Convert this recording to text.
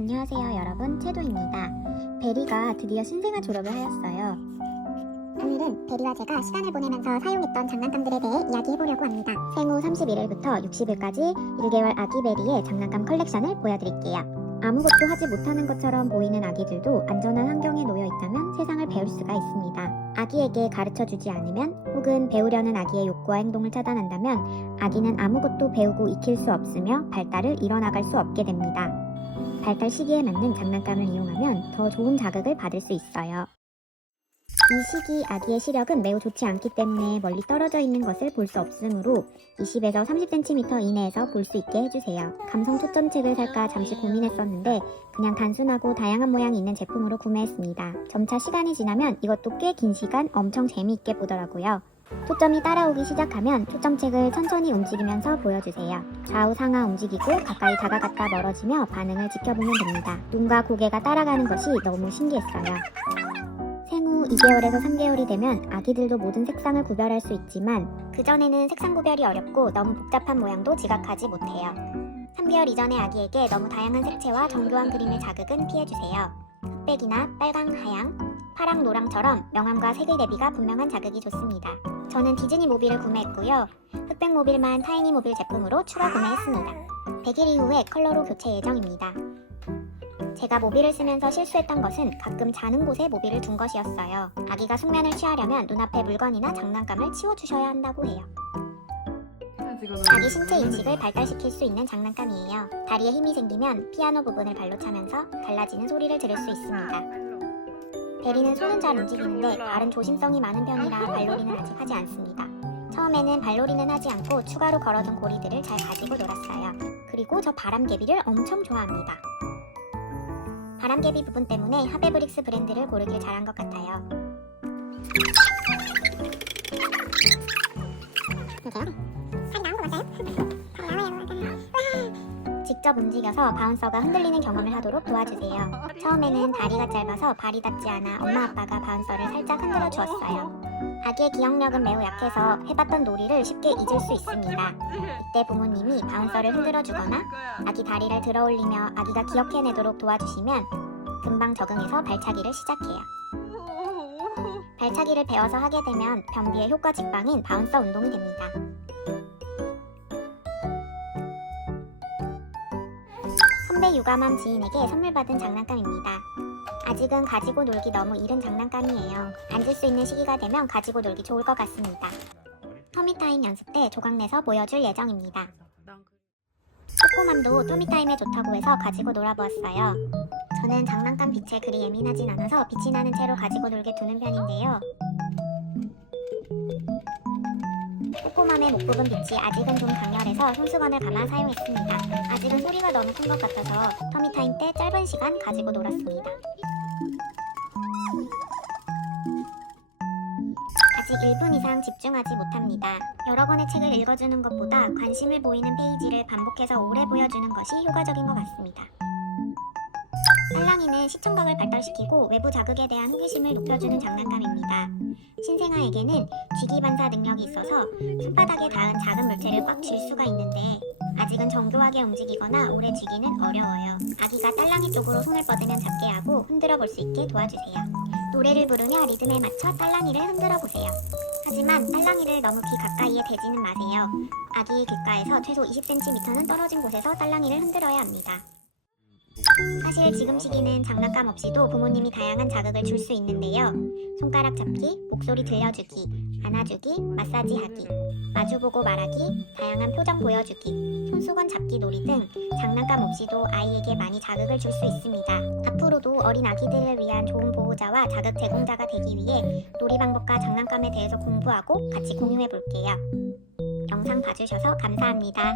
안녕하세요 여러분 채도입니다. 베리가 드디어 신생아 졸업을 하였어요. 오늘은 베리와 제가 시간을 보내면서 사용했던 장난감들에 대해 이야기해보려고 합니다. 생후 31일부터 60일까지 1개월 아기 베리의 장난감 컬렉션을 보여드릴게요. 아무것도 하지 못하는 것처럼 보이는 아기들도 안전한 환경에 놓여 있다면 세상을 배울 수가 있습니다. 아기에게 가르쳐 주지 않으면 혹은 배우려는 아기의 욕구와 행동을 차단한다면 아기는 아무것도 배우고 익힐 수 없으며 발달을 이뤄나갈 수 없게 됩니다. 발달 시기에 맞는 장난감을 이용하면 더 좋은 자극을 받을 수 있어요. 이 시기 아기의 시력은 매우 좋지 않기 때문에 멀리 떨어져 있는 것을 볼 수 없으므로 20에서 30cm 이내에서 볼 수 있게 해주세요. 감성 초점책을 살까 잠시 고민했었는데 그냥 단순하고 다양한 모양이 있는 제품으로 구매했습니다. 점차 시간이 지나면 이것도 꽤 긴 시간 엄청 재미있게 보더라고요. 초점이 따라오기 시작하면 초점책을 천천히 움직이면서 보여주세요. 좌우 상하 움직이고 가까이 다가갔다 멀어지며 반응을 지켜보면 됩니다. 눈과 고개가 따라가는 것이 너무 신기했어요. 생후 2개월에서 3개월이 되면 아기들도 모든 색상을 구별할 수 있지만 그전에는 색상 구별이 어렵고 너무 복잡한 모양도 지각하지 못해요. 3개월 이전의 아기에게 너무 다양한 색채와 정교한 그림의 자극은 피해주세요. 흑백이나 빨강, 하양, 파랑, 노랑처럼 명암과 색의 대비가 분명한 자극이 좋습니다. 저는 디즈니 모빌을 구매했고요. 흑백 모빌만 타이니 모빌 제품으로 추가 구매했습니다. 100일 이후에 컬러로 교체 예정입니다. 제가 모빌을 쓰면서 실수했던 것은 가끔 자는 곳에 모빌을 둔 것이었어요. 아기가 숙면을 취하려면 눈앞에 물건이나 장난감을 치워주셔야 한다고 해요. 아기 신체 인식을 발달시킬 수 있는 장난감이에요. 다리에 힘이 생기면 피아노 부분을 발로 차면서 갈라지는 소리를 들을 수 있습니다. 베리는 손은 잘 움직이는데 발은 조심성이 많은 편이라 발놀이는 아직 하지 않습니다. 처음에는 발놀이는 하지 않고 추가로 걸어둔 고리들을 잘 가지고 놀았어요. 그리고 저 바람개비를 엄청 좋아합니다. 바람개비 부분 때문에 하베브릭스 브랜드를 고르길 잘한 것 같아요. 이게요? 직접 움직여서 바운서가 흔들리는 경험을 하도록 도와주세요. 처음에는 다리가 짧아서 발이 닿지 않아 엄마 아빠가 바운서를 살짝 흔들어 주었어요. 아기의 기억력은 매우 약해서 해봤던 놀이를 쉽게 잊을 수 있습니다. 이때 부모님이 바운서를 흔들어 주거나 아기 다리를 들어 올리며 아기가 기억해내도록 도와주시면 금방 적응해서 발차기를 시작해요. 발차기를 배워서 하게 되면 변비의 효과 직방인 바운서 운동이 됩니다. 선배 유감함 지인에게 선물 받은 장난감입니다. 아직은 가지고 놀기 너무 이른 장난감이에요. 앉을 수 있는 시기가 되면 가지고 놀기 좋을 것 같습니다. 터미타임 연습 때 조각 내서 보여줄 예정입니다. 꼬꼬맘도 토미타임에 좋다고 해서 가지고 놀아보았어요. 저는 장난감 빛에 그리 예민하진 않아서 빛이 나는 채로 가지고 놀게 두는 편인데요. 꼬꼬맘의 목 부분 빛이 아직은 좀 강렬해서 손수건을 감아 사용했습니다. 아직은 소리가 너무 큰 것 같아서 터미타임 때 짧은 시간 가지고 놀았습니다. 아직 1분 이상 집중하지 못합니다. 여러 권의 책을 읽어주는 것보다 관심을 보이는 페이지를 반복해서 오래 보여주는 것이 효과적인 것 같습니다. 딸랑이는 시청각을 발달시키고 외부 자극에 대한 호기심을 높여주는 장난감입니다. 신생아에게는 쥐기 반사 능력이 있어서 손바닥에 닿은 작은 물체를 꽉 쥘 수가 있는데 아직은 정교하게 움직이거나 오래 쥐기는 어려워요. 아기가 딸랑이 쪽으로 손을 뻗으면 잡게 하고 흔들어 볼 수 있게 도와주세요. 노래를 부르며 리듬에 맞춰 딸랑이를 흔들어 보세요. 하지만 딸랑이를 너무 귀 가까이에 대지는 마세요. 아기 귓가에서 최소 20cm는 떨어진 곳에서 딸랑이를 흔들어야 합니다. 사실 지금 시기는 장난감 없이도 부모님이 다양한 자극을 줄 수 있는데요. 손가락 잡기, 목소리 들려주기, 안아주기, 마사지 하기, 마주보고 말하기, 다양한 표정 보여주기, 손수건 잡기 놀이 등 장난감 없이도 아이에게 많이 자극을 줄 수 있습니다. 앞으로도 어린 아기들을 위한 좋은 보호자와 자극 제공자가 되기 위해 놀이 방법과 장난감에 대해서 공부하고 같이 공유해 볼게요. 영상 봐주셔서 감사합니다.